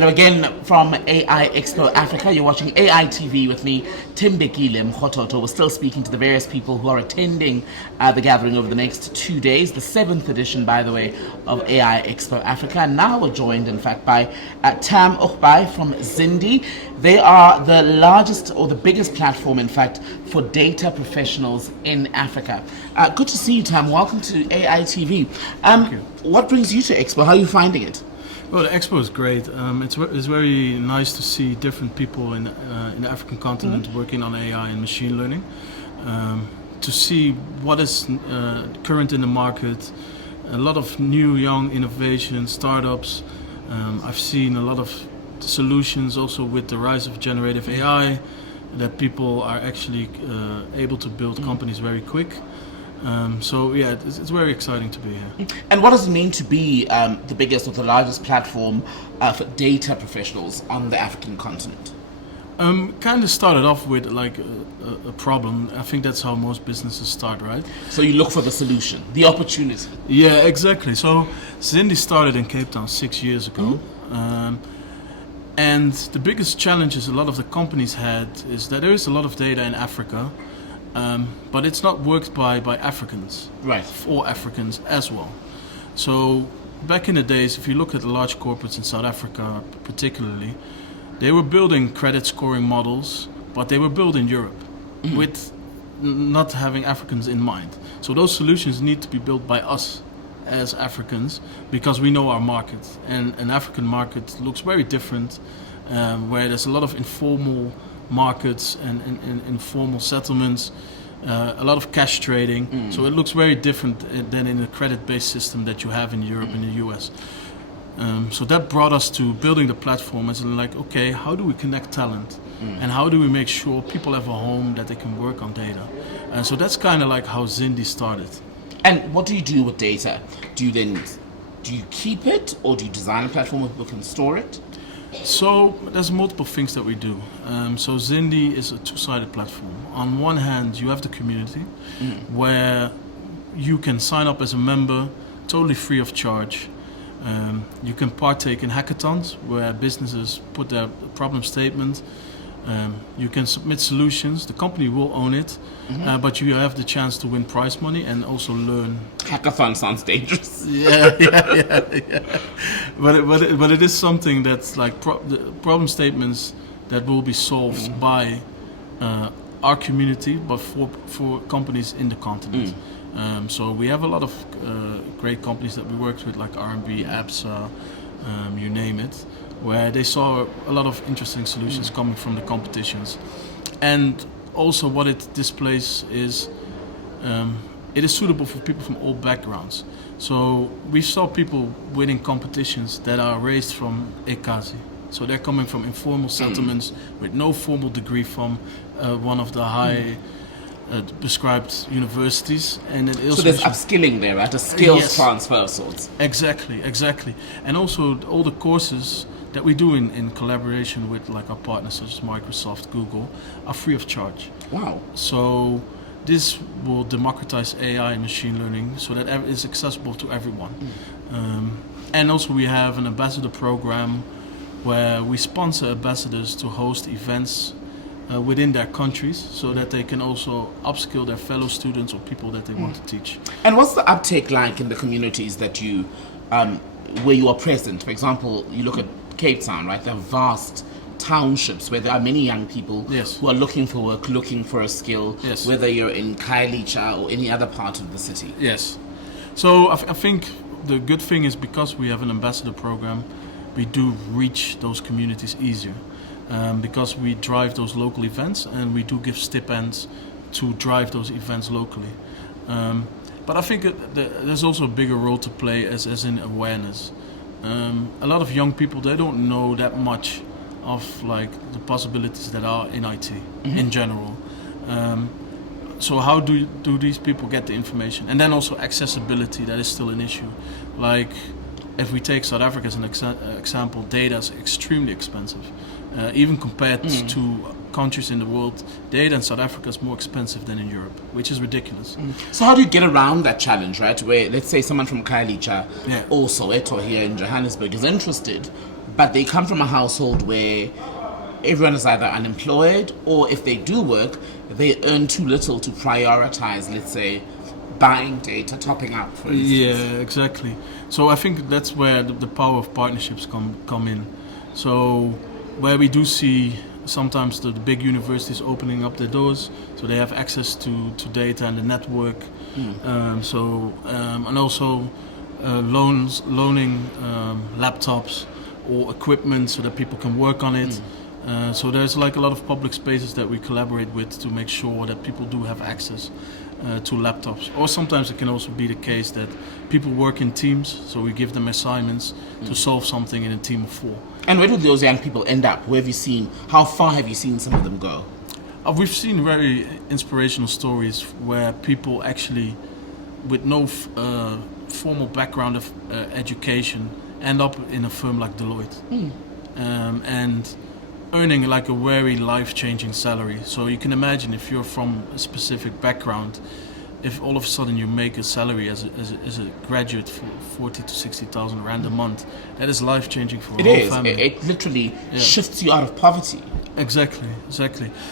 Hello again from AI Expo Africa. You're watching AI TV with me, Tim Bekile Mkhototo. We're still speaking to the various people who are attending the gathering over the next 2 days, the 7th edition, by the way, of AI Expo Africa. And now we're joined, in fact, by Tam Ogubai from Zindi. They are the largest or the biggest platform, in fact, for data professionals in Africa. Good to see you, Tam. Welcome to AI TV. Thank you. What brings you to Expo? How are you finding it? Well, the Expo is great. It's very nice to see different people in the African continent working on AI and machine learning. To see what is current in the market, a lot of new young innovations, startups. I've seen a lot of solutions also with the rise of generative AI, that people are actually able to build companies very quick. So yeah, it's very exciting to be here. And what does it mean to be the biggest or the largest platform for data professionals on the African continent? Kind of started off with like a problem. I think that's how most businesses start, right? So you look for the solution, the opportunity. Yeah, exactly. So Zindi started in Cape Town 6 years ago. And the biggest challenges a lot of the companies had is that there is a lot of data in Africa, but it's not worked by Africans, Right. for Africans as well. So back in the days, if you look at the large corporates in South Africa particularly, they were building credit scoring models, but they were built in Europe with not having Africans in mind. So those solutions need to be built by us as Africans, because we know our market, and an African market looks very different, where there's a lot of informal markets and informal settlements, a lot of cash trading. So it looks very different than in a credit-based system that you have in Europe and the US. So that brought us to building the platform as like, okay, how do we connect talent? And how do we make sure people have a home that they can work on data? And so that's kind of like how Zindi started. And what do you do with data? Do you keep it, or do you design a platform where people can store it? So there's multiple things that we do. So Zindi is a two-sided platform. On one hand, you have the community, where you can sign up as a member, totally free of charge. You can partake in hackathons where businesses put their problem statement. You can submit solutions. The company will own it, but you have the chance to win prize money and also learn. Hackathon sounds dangerous. Yeah. But it is something that's like the problem statements that will be solved by our community, but for companies in the continent. So we have a lot of great companies that we worked with, like R&B, ABSA, you name it, where they saw a lot of interesting solutions coming from the competitions. And also what it displays is it is suitable for people from all backgrounds. So we saw people winning competitions that are raised from Ekazi. So they're coming from informal settlements with no formal degree from one of the high prescribed universities, and it also So there's upskilling there, right? A skills transfer of sorts. Exactly. And also all the courses that we do in collaboration with like our partners such as Microsoft, Google, are free of charge. Wow. So this will democratize AI and machine learning so that it is accessible to everyone. And also we have an ambassador program where we sponsor ambassadors to host events within their countries, so that they can also upskill their fellow students or people that they want to teach. And what's the uptake like in the communities that you, where you are present? For example, you look at Cape Town, right? There are vast townships where there are many young people who are looking for work, looking for a skill, whether you're in Khayelitsha or any other part of the city. Yes. So I think the good thing is, because we have an ambassador program, we do reach those communities easier. Because we drive those local events, and we do give stipends to drive those events locally. But I think there's also a bigger role to play as in awareness. A lot of young people, they don't know that much of like the possibilities that are in IT in general. So how do these people get the information? And then also accessibility, that is still an issue. Like if we take South Africa as an example, data is extremely expensive. Even compared to countries in the world, data in South Africa is more expensive than in Europe, which is ridiculous. So how do you get around that challenge, right? Where, let's say, someone from Khayelitsha or Soweto here in Johannesburg is interested, but they come from a household where everyone is either unemployed, or if they do work, they earn too little to prioritize, let's say, buying data, topping up, for instance. Yeah, exactly. So I think that's where the power of partnerships come in. So where we do see sometimes the big universities opening up their doors, so they have access to data and the network. And also loaning laptops or equipment so that people can work on it. So there's like a lot of public spaces that we collaborate with to make sure that people do have access to laptops. Or sometimes it can also be the case that people work in teams, so we give them assignments to solve something in a team of 4. And where do those young people end up? Where have you seen, how far have you seen some of them go? We've seen very inspirational stories where people actually, with no formal background of education, end up in a firm like Deloitte. And earning like a very life-changing salary. So you can imagine if you're from a specific background, if all of a sudden you make a salary as a graduate for 40 to 60,000 rand a month, that is life-changing for a whole family. It literally shifts you out of poverty. Exactly.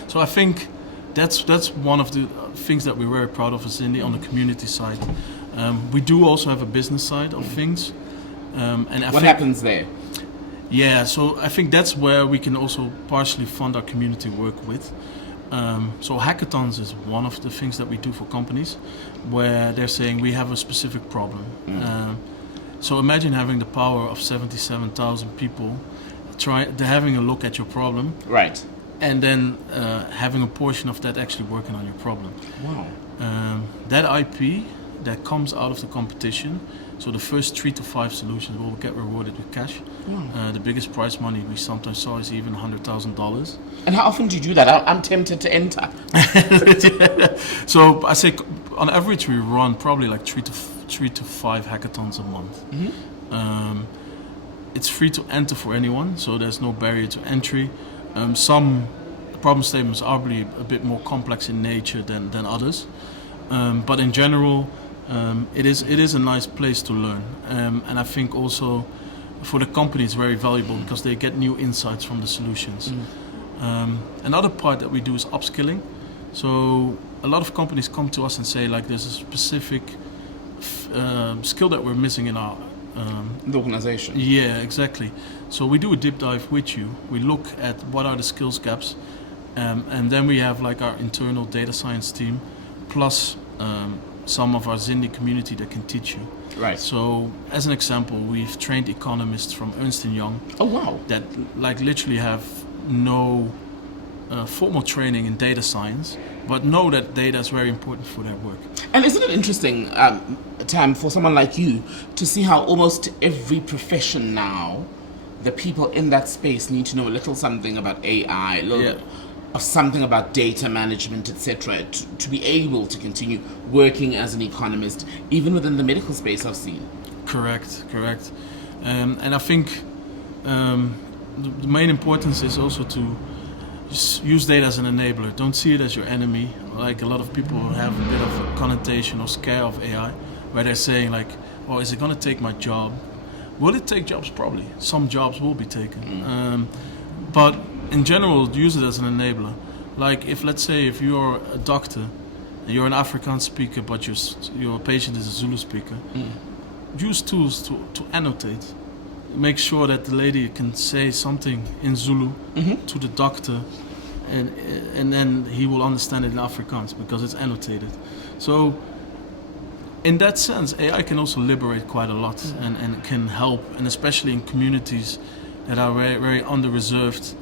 So I think that's one of the things that we're very proud of as Zindi on the community side. We do also have a business side of things. What happens there? Yeah, so I think that's where we can also partially fund our community work with. So hackathons is one of the things that we do for companies where they're saying we have a specific problem. So imagine having the power of 77,000 people having a look at your problem. Right. And then having a portion of that actually working on your problem. Wow. That IP that comes out of the competition, so the first 3 to 5 solutions will get rewarded with cash. The biggest prize money we sometimes saw is even $100,000. And how often do you do that? I'm tempted to enter. So I say on average we run probably like 3 to 5 hackathons a month. It's free to enter for anyone, so there's no barrier to entry. Some problem statements are probably a bit more complex in nature than others, but in general it is a nice place to learn, and I think also for the company it's very valuable because they get new insights from the solutions. Another part that we do is upskilling. So a lot of companies come to us and say like there's a specific skill that we're missing in our the organization. Yeah, exactly. So we do a deep dive with you. We look at what are the skills gaps, and then we have like our internal data science team, plus some of our Zindi community that can teach you. Right. So as an example, we've trained economists from Ernst & Young. Oh wow. That like literally have no formal training in data science, but know that data is very important for their work. And isn't it interesting, Tam, for someone like you to see how almost every profession now, the people in that space need to know a little something about AI, a little of something about data management, etc., to be able to continue working as an economist, even within the medical space I've seen. Correct. And I think the main importance is also to use data as an enabler. Don't see it as your enemy. Like a lot of people have a bit of a connotation or scare of AI, where they're saying like, "Oh, is it going to take my job?" Will it take jobs? Probably. Some jobs will be taken. But in general, use it as an enabler. Like if, let's say, if you're a doctor, and you're an Afrikaans speaker, but your patient is a Zulu speaker, use tools to annotate. Make sure that the lady can say something in Zulu to the doctor, and then he will understand it in Afrikaans because it's annotated. So in that sense, AI can also liberate quite a lot and can help, and especially in communities that are very, very under-reserved,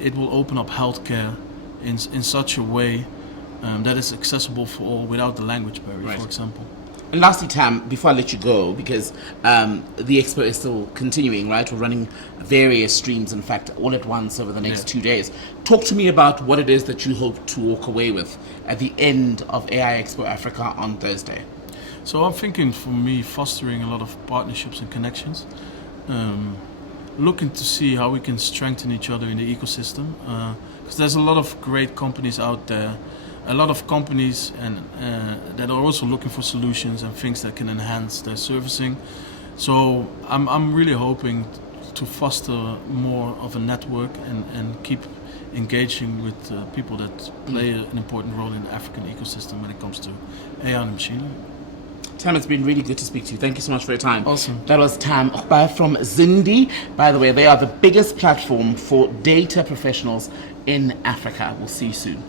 it will open up healthcare in such a way that is accessible for all without the language barrier, for example. And lastly, Tam, before I let you go, because the Expo is still continuing, right? We're running various streams, in fact, all at once over the next 2 days. Talk to me about what it is that you hope to walk away with at the end of AI Expo Africa on Thursday. So I'm thinking, for me, fostering a lot of partnerships and connections, looking to see how we can strengthen each other in the ecosystem, because there's a lot of great companies out there, a lot of companies that are also looking for solutions and things that can enhance their servicing. So I'm really hoping to foster more of a network and keep engaging with people that play an important role in the African ecosystem when it comes to AI and machine learning. Tam, it's been really good to speak to you. Thank you so much for your time. Awesome. That was Tam Ogubai from Zindi. By the way, they are the biggest platform for data professionals in Africa. We'll see you soon.